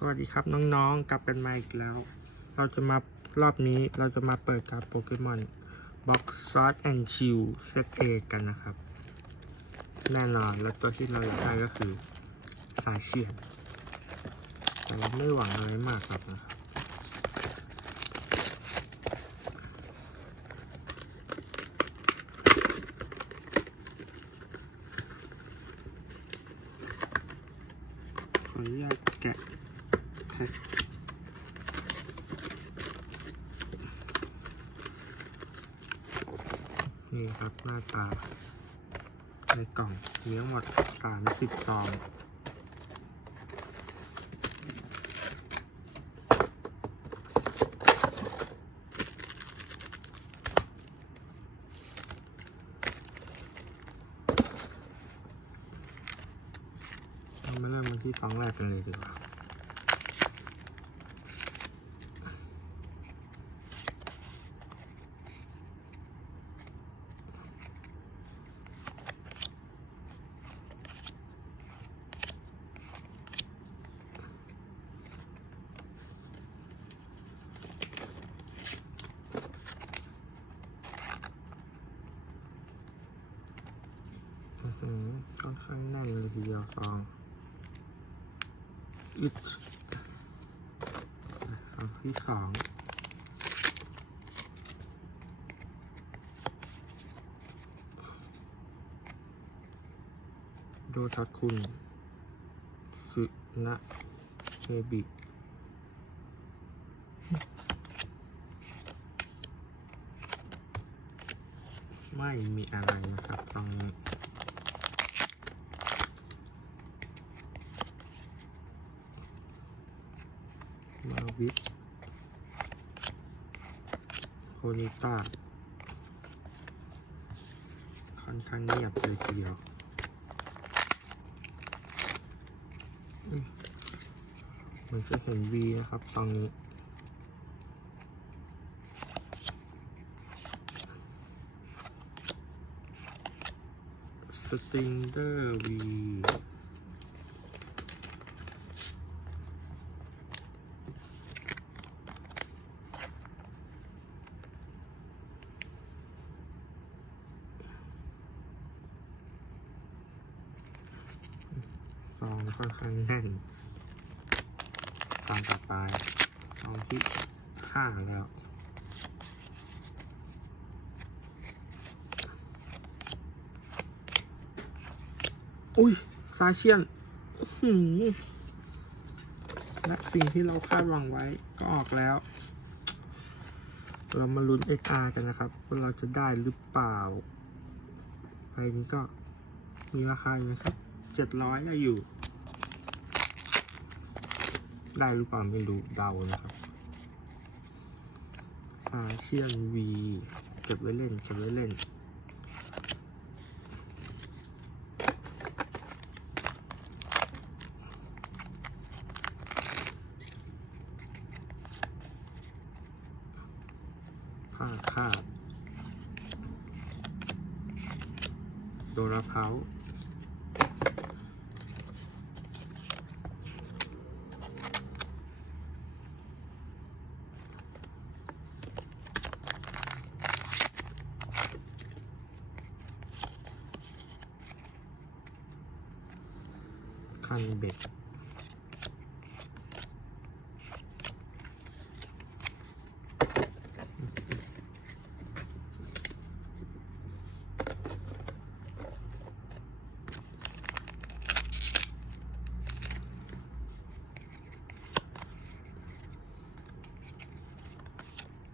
สวัสดีครับน้องๆ กลับกันมาอีกแล้ว เราจะมารอบนี้เราจะมาเปิดการโปเกมอนบ็อกซ์ซอสแอนชิลเซตเอกันนะครับ แน่นอนแล้วตัวที่เราอยากได้ก็คือสายเชียนแต่เราไม่หวังอะไรมากครับนะครับขออนุญาตแกะ นี่ครับหน้าตาในกล่องมีทั้งหมดสามสิบซองมาเริ่มกันที่ซองแรกกันเลยดีกว่า อื้อหือค่อนข้างแน่นเลยทีเดียวซอง อิดซองที่สองโดทักคุณสุนะเฮบิไม่มีอะไรนะครับตรงนี้ มาวิทโคนิต้าค่อนข้างเงียบเลยทีเดียวมันจะเห็นวีนะครับตรงนี้สติงเดอร์วี ค่อนข้างแน่นตามต่อไปซองที่ห้าแล้วอุ้ยซาเชียนและสิ่งที่เราคาดหวังไว้ก็ออกแล้ว เรามาลุ้น XR กันนะครับว่าเราจะได้หรือเปล่าไอ้นี้ก็มีราคาอยู่นะครับเจ็ดร้อยได้อยู่ ได้หรือเปล่าไม่รู้เดานะครับซาเชียนวีเก็บไว้เล่นเก็บไว้เล่นผ้าคาดโดราเพาคันเบ็ด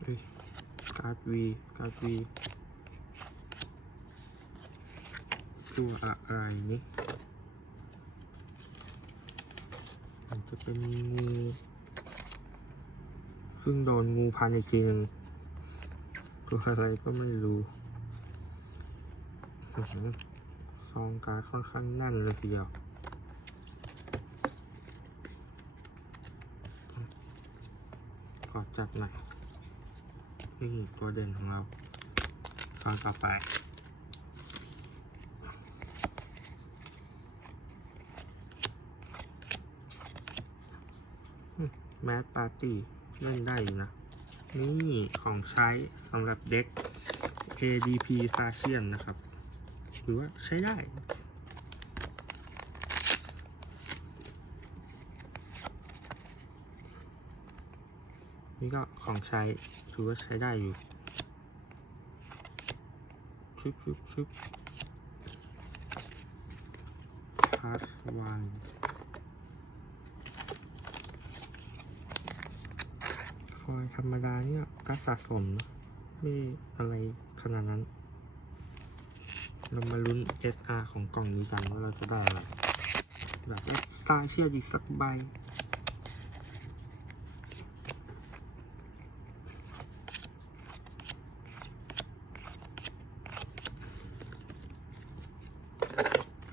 เฮ้ยการ์ดวีีตัวอะไรนี่มันจะเป็นงูซึ่งโดนงูพันอีกทีหนึงตัวอะไรก็ไม่รู้ซองการค่อนข้างแน่นเลยทีเดียวขอจัดหน่อยนี่ตัวเด่นของเรา ตอนต่อไป แมสปาร์ตี้เล่นได้อยู่นะ นี่ของใช้สำหรับเด็ก ADP ซาเชียนนะครับหรือว่าใช้ได้นี่ก็ของใช้ถือว่าใช้ได้อยู่ ชึบชึบชึบพาร์ทวันฟอยธรรมดาเนี่ยก็สะสมนะไม่อะไรขนาดนั้น เรามาลุ้น SR ของกล่องนี้กันว่าเราจะได้อะไรแบบว่าสตาร์เชียร์อีกสักใบ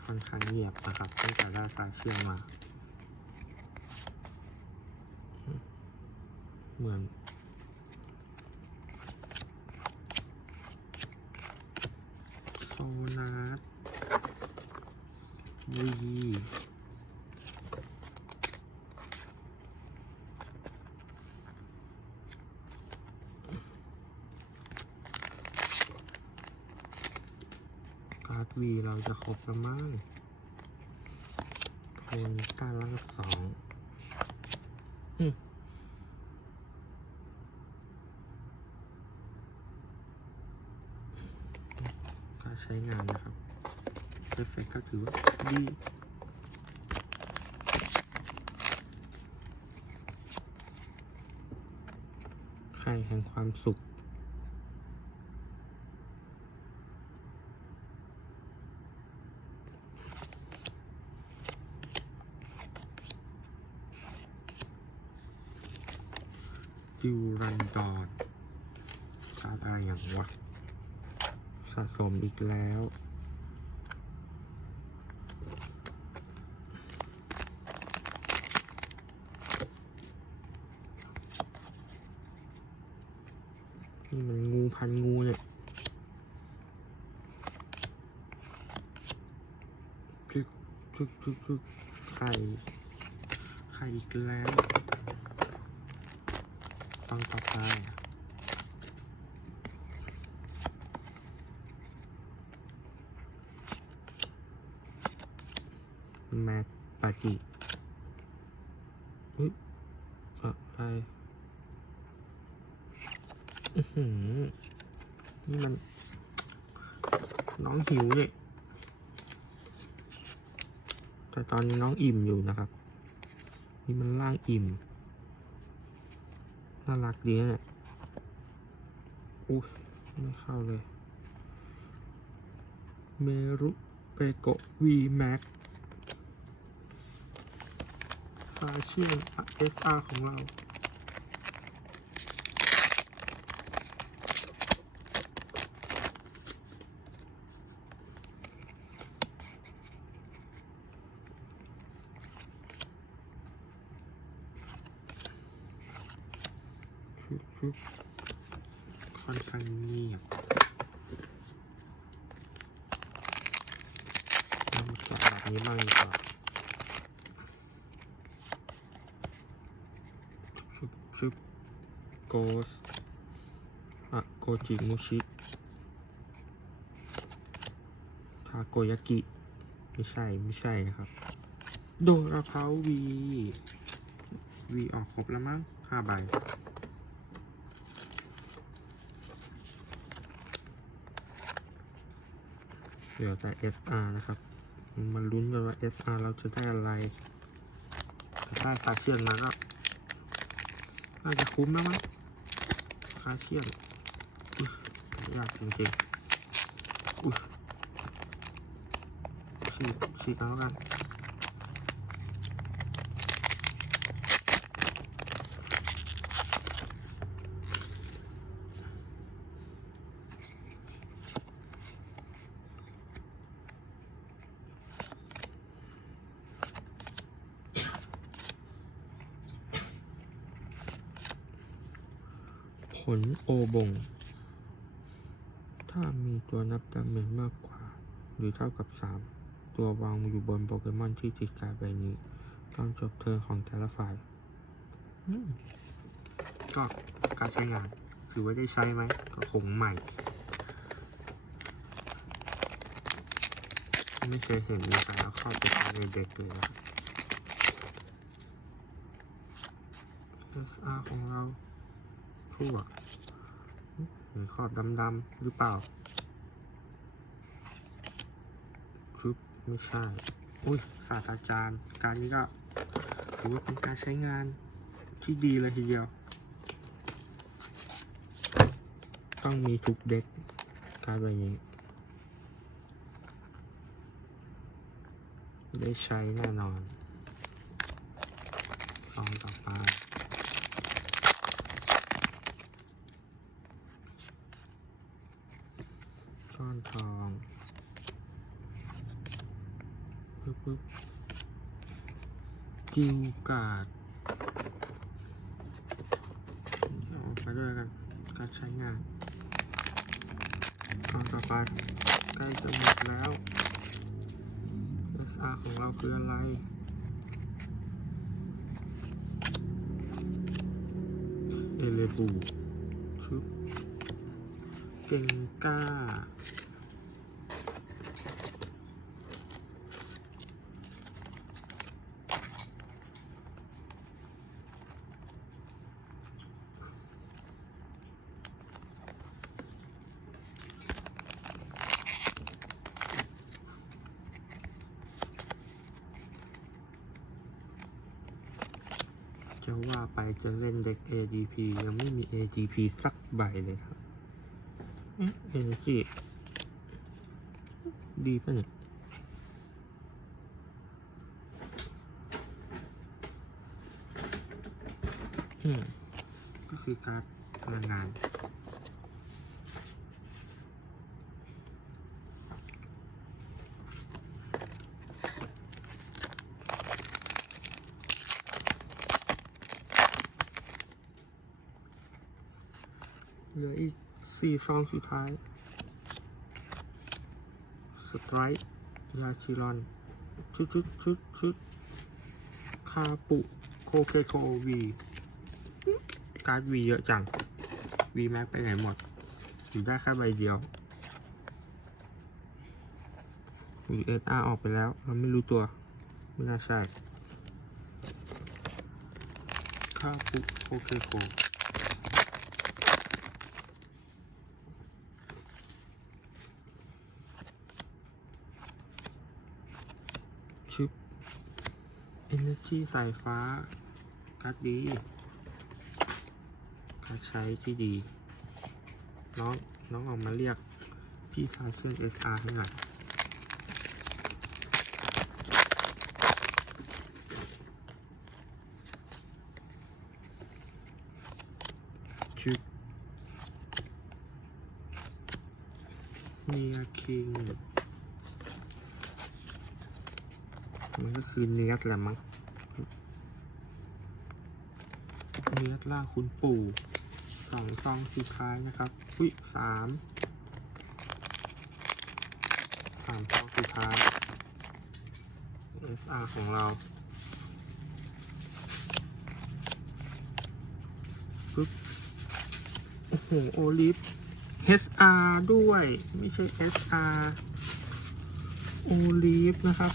ค่อนข้างเงียบ นะครับตั้งแต่ได้สายเชื่อมมา เหมือนโซนาร์วีการ์ดวีเราจะครบแล้วมั้ง โคนก้านล่างสองอืมการใช้งานนะครับเอฟเฟกก็ถือว่าดีไข่แห่งความสุข ดิวรันดอนการอะไรอย่างวะสะสมอีกแล้วนี่มันงูพันงูเนี่ยจึกจึกจึกจึกไข่ ไข่อีกแล้ว ฟังต่อไปแมปปาจิอุ้ยอะไรอือหือนี่มัน น้องหิวเนี่ยแต่ตอนนี้น้องอิ่มอยู่นะครับ นี่มันร่างอิ่ม น่ารักดีนะเนี่ยอุ้ยไม่เข้าเลย เมรุเปโกวีแม็กฟาเชียนเอสอาร์ของเรา ค่อนข้างเงียบเรามาแกะแบบนี้บ้างดีกว่าชุบชุบโกสอะโกจิมุชิทาโกยากิ ไม่ใช่ ไม่ใช่นะครับ โดราเพาวี วีออกครบแล้วมั้งห้าใบ เห ลือแต่ SR นะครับ มันลุ้นกันว่า SR เราจะได้อะไรถ้าได้คาเชียนมาก็น่าจะคุ้มแล้วมั้งคาเชียนอุ๊ยากจริงๆอุ้ยฉีดฉีดเอาแล้วกัน ลโอบง ถ้ามีตัวนับดาเมจมากกว่า หรือเท่ากับ 3 ตัววางอยู่บนโปเกมอนที่ติดการ์ดใบนี้ต้องจบเทิร์นของแต่ละฝ่ายก็การใช้งานถือว่าได้ใช้ไหมก็คงใหม่ ไม่เคยเห็นมีใครเอาเข้าไปใช้ในเด็กเลยนะ SR ของเราทั่วเห็น ขอบดำๆหรือเปล่าชุบไม่ใช่อุ้ยศาสตราจารย์ การนี้ก็ถือว่าเป็นการใช้งานที่ดีเลยทีเดียว ต้องมีทุกเด็กการแบบนี้ ได้ใช้แน่นอนลองต่อไป้อนทองปึ๊บปึ๊บกิวกาดเอาไปด้วยกันการใช้งานก้อนต่อไปใกล้จะหมดแล้ว SR ของเราคืออะไรเอเลบูชุบ เก่งกล้า จะว่าไปจะเล่นเด็ก ADP ยังไม่มี AGP สักใบเลยครับ เอเนจีดีป่ะเนี่ยอืมก็คือการพลังงาน เหลืออีก สี่ซองสุดท้าย สไตร์ยาชิรอน ชุดชุดชุดชุดคาปุ โคเคโควีการ์ดวีเยอะจังวีแม็กไปไหนหมดอยู่ได้แค่ใบเดียววีเอสอาร์ออกไปแล้วเราไม่รู้ตัว ไม่น่าใช่คาปุ โคเคโค Energy สายฟ้าการ์ดดีการใช้ที่ดี น้องน้องออกมาเรียกพี่ชายเชื่อ SR ให้หน่อยชิปเนียคิง มันก็คือเนื้อแหละมั้งเนื้อล่างคุณปู่สองซองสุดท้ายนะครับอุ้ยสามสามซองสุดท้าย SR ของเราปึ๊บโอ้โหโอลิฟ SR ด้วย ไม่ใช่ SR โอลิฟนะครับ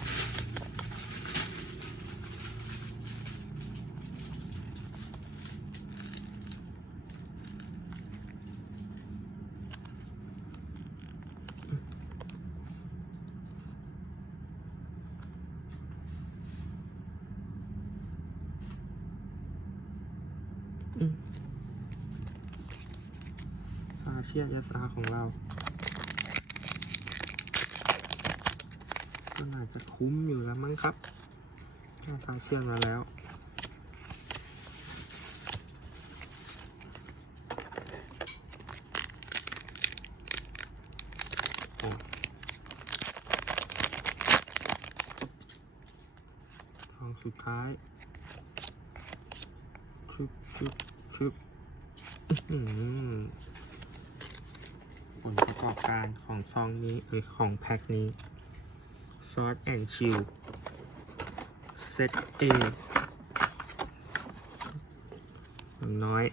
เชียนเอสาของเรา ก็น่าจะคุ้มอยู่แล้วมั้งครับแค่ทางเชื่อมมาแล้วองสุดท้ายชุบชุบชุบอื้อหือผ ลประกอบการของซองนี้หรือของแพ็คนี้ซอสแอนชิลเซตเอน้อย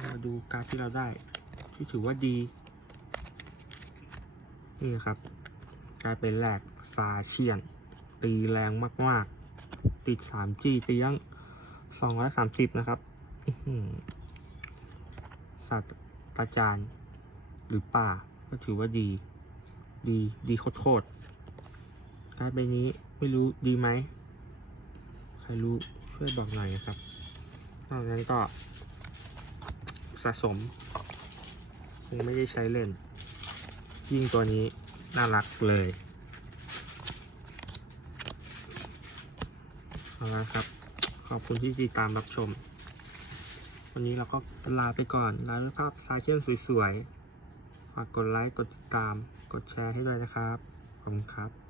เราดูการที่เราได้ ที่ถือว่าดี นี่ครับ กลายเป็นแหลกซาเชียน ตีแรงมาก ๆ ติด 3G เตียง230 นะครับอื้อหือศาสตราจารย์ หรือป่า ก็ถือว่าดี ดีดีโคตรๆการดใบนี้ไม่รู้ดีไหมใครรู้ช่วยบอกหน่อยนะครับนอกนั้นก็สะสมคงไม่ได้ใช้เล่น ยิ่งตัวนี้น่ารักเลยเอาละครับ ขอบคุณที่ติดตามรับชม วันนี้เราก็ลาไปก่อนลาด้วยภาพซาเชียนสวยๆ ฝากกดไลค์ กดติดตาม กดแชร์ให้ด้วยนะครับ ขอบคุณครับ